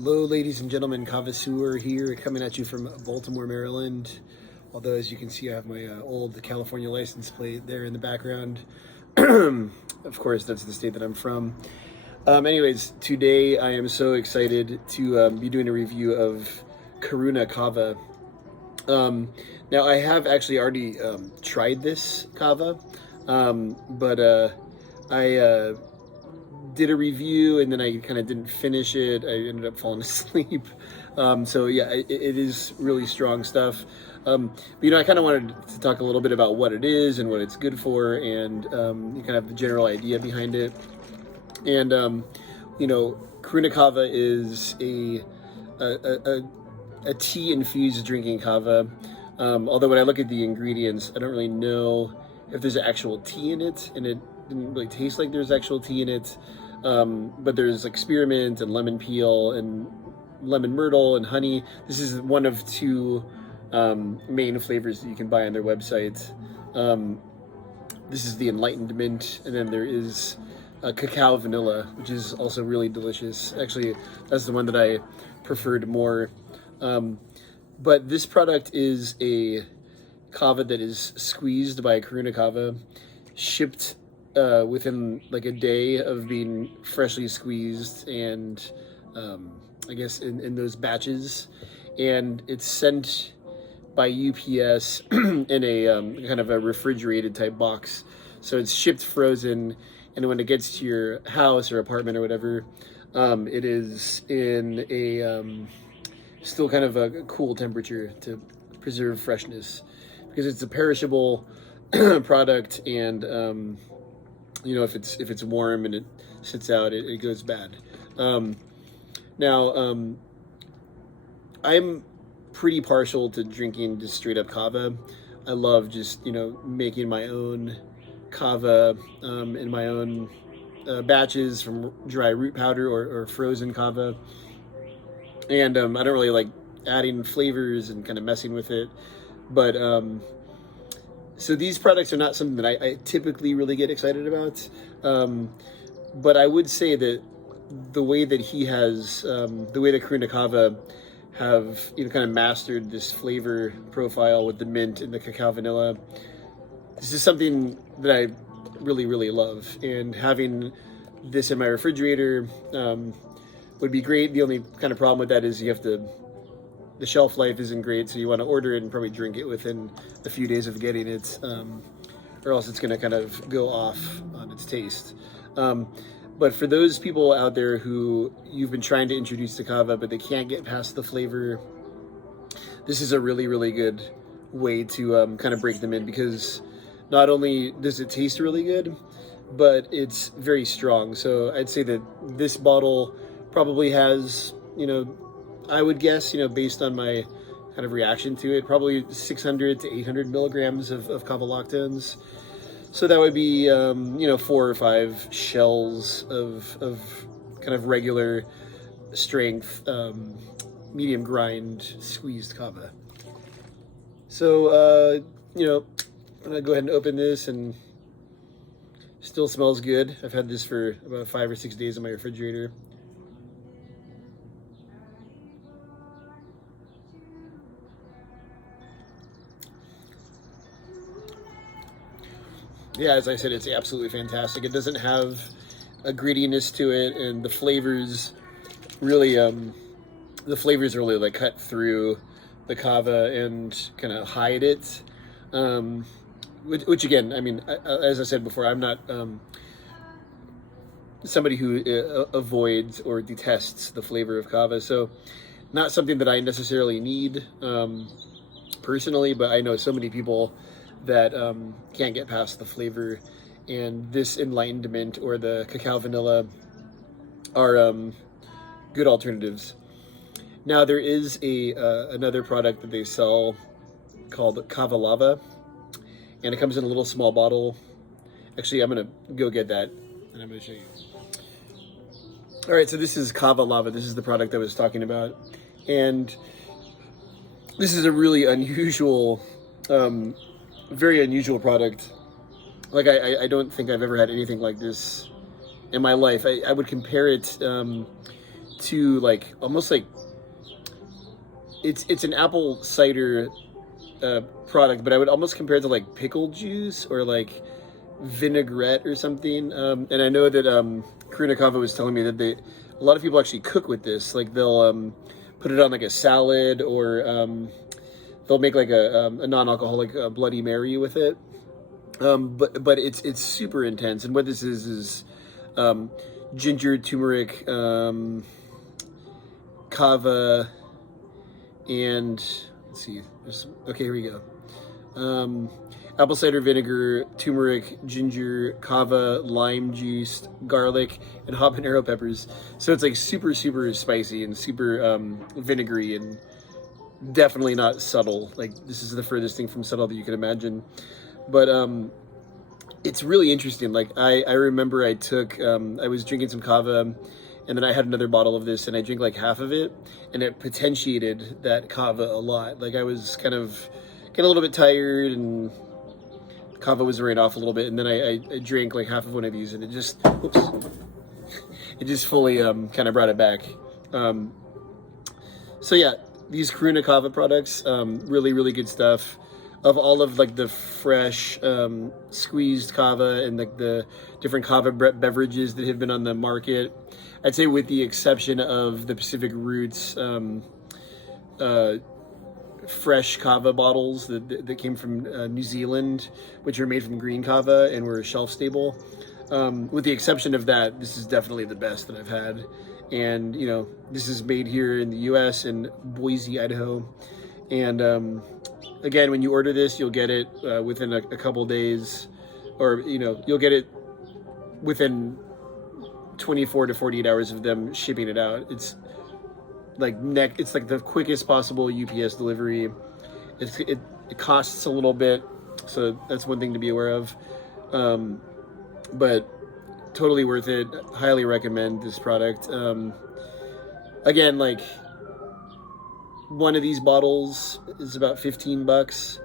Hello, ladies and gentlemen. Kava here, coming at you from Baltimore, Maryland. Although, as you can see, I have my old California license plate there in the background. Of course, that's the state that I'm from. Anyways, today I am so excited to be doing a review of Karuna Kava. Now, I have actually already tried this Kava, but I did a review and then I kind of didn't finish it. I ended up falling asleep. So yeah, it is really strong stuff. But, I kind of wanted to talk a little bit about what it is and what it's good for, and you kind of have the general idea behind it. And Karuna Kava is a tea infused drinking kava. Although when I look at the ingredients, I don't really know if there's actual tea in it, and it didn't really taste like there's actual tea in it. But there's like spearmint and lemon peel and lemon myrtle and honey. This is one of two main flavors that you can buy on their website. This is the enlightened mint, and then there is cacao vanilla, which is also really delicious. Actually, that's the one that I preferred more. But this product is a kava that is squeezed by Karuna Kava, shipped within like a day of being freshly squeezed, and I guess in those batches, and it's sent by UPS in a kind of a refrigerated type box. So it's shipped frozen, and when it gets to your house or apartment or whatever, it is in a still kind of a cool temperature to preserve freshness, because it's a perishable product, and if it's warm and it sits out, it goes bad. Now, I'm pretty partial to drinking just straight up kava. I love just making my own kava in my own batches from dry root powder or frozen kava, and I don't really like adding flavors and kind of messing with it, but so these products are not something that I typically really get excited about, but I would say that the way that the way that Karuna Kava have kind of mastered this flavor profile with the mint and the cacao vanilla, this is something that I really, really love. And having this in my refrigerator would be great. The only kind of problem with that is the shelf life isn't great, so you want to order it and probably drink it within a few days of getting it, or else it's going to kind of go off on its taste. But for those people out there who you've been trying to introduce to kava, but they can't get past the flavor, this is a really, really good way to kind of break them in, because not only does it taste really good, but it's very strong. So I'd say that this bottle probably has, I would guess, based on my kind of reaction to it, probably 600 to 800 milligrams of kava lactones. So that would be, 4 or 5 shells of kind of regular strength, medium grind squeezed kava. So, I'm gonna go ahead and open this, and still smells good. I've had this for about 5 or 6 days in my refrigerator. Yeah, as I said, it's absolutely fantastic. It doesn't have a grittiness to it, and the flavors really, like cut through the kava and kind of hide it. Which again, I mean, as I said before, I'm not somebody who avoids or detests the flavor of kava, so not something that I necessarily need personally, but I know so many people that can't get past the flavor, and this enlightened mint or the cacao vanilla are good alternatives. Now, there is another product that they sell called Kava Lava, and it comes in a little small bottle. Actually, I'm gonna go get that, and I'm gonna show you. All right, so this is Kava Lava. This is the product I was talking about, and this is a really unusual, very unusual product. Like, I don't think I've ever had anything like this in my life. I would compare it to like almost like it's an apple cider product, but I would almost compare it to like pickle juice or like vinaigrette or something. And I know that Karuna Kava was telling me that a lot of people actually cook with this. Like they'll put it on like a salad, or they'll make like a non-alcoholic Bloody Mary with it. But it's super intense. And what this is ginger, turmeric, kava, and let's see. Okay, here we go. Apple cider vinegar, turmeric, ginger, kava, lime juice, garlic, and habanero peppers. So it's like super, super spicy and super vinegary, and definitely not subtle. Like this is the furthest thing from subtle that you can imagine. But it's really interesting. Like I remember I was drinking some kava, and then I had another bottle of this, and I drank like half of it, and it potentiated that kava a lot. Like I was kind of getting a little bit tired, and kava was wearing off a little bit, and then I drank like half of one of these, and it just fully kind of brought it back. So yeah, these Karuna Kava products, really, really good stuff. Of all of like the fresh squeezed kava and like the different kava beverages that have been on the market, I'd say with the exception of the Pacific Roots fresh kava bottles that came from New Zealand, which are made from green kava and were shelf stable. With the exception of that, this is definitely the best that I've had. And, you know, this is made here in the U.S. in Boise, Idaho. And again, when you order this, you'll get it within a couple days, or, you know, you'll get it within 24 to 48 hours of them shipping it out. It's like it's like the quickest possible UPS delivery. It costs a little bit, so that's one thing to be aware of. But totally worth it. Highly recommend this product. Again, like one of these bottles is about $15,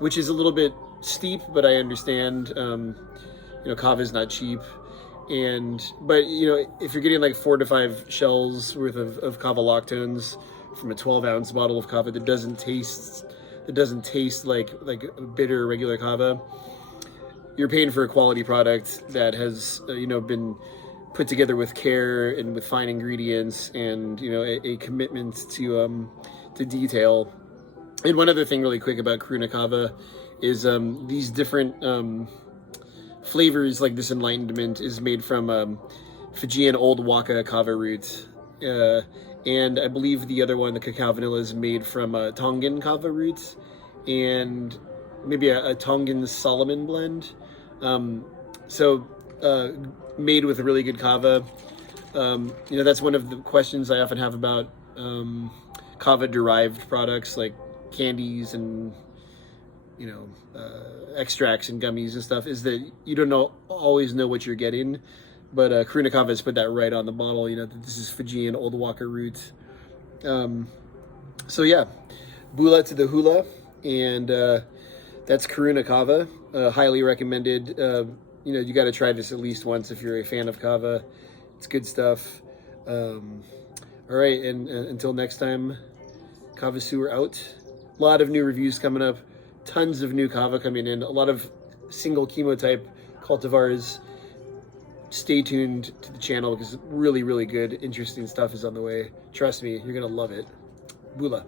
which is a little bit steep, but I understand. You know, kava is not cheap. But you know, if you're getting like 4 to 5 shells worth of kava lactones from a 12-ounce bottle of kava that doesn't taste like bitter regular kava, you're paying for a quality product that has you know, been put together with care and with fine ingredients, and you know, a commitment to detail. And one other thing really quick about Karuna Kava is these different flavors, like this Enlightenment is made from Fijian Old Waka kava root, and I believe the other one, the cacao vanilla, is made from Tongan kava roots, and maybe a Tongan Solomon blend. So made with a really good kava. You know, that's one of the questions I often have about kava derived products like candies and, you know, extracts and gummies and stuff, is that you don't always know what you're getting. But Karuna Kava has put that right on the bottle, you know, that this is Fijian Old Waka root. So yeah, bula to the hula, and that's Karuna Kava. Highly recommended. You know, you got to try this at least once if you're a fan of kava. It's good stuff. All right, and until next time, Kava Sewer out. A lot of new reviews coming up. Tons of new kava coming in. A lot of single chemotype cultivars. Stay tuned to the channel because really, really good, interesting stuff is on the way. Trust me, you're going to love it. Bula.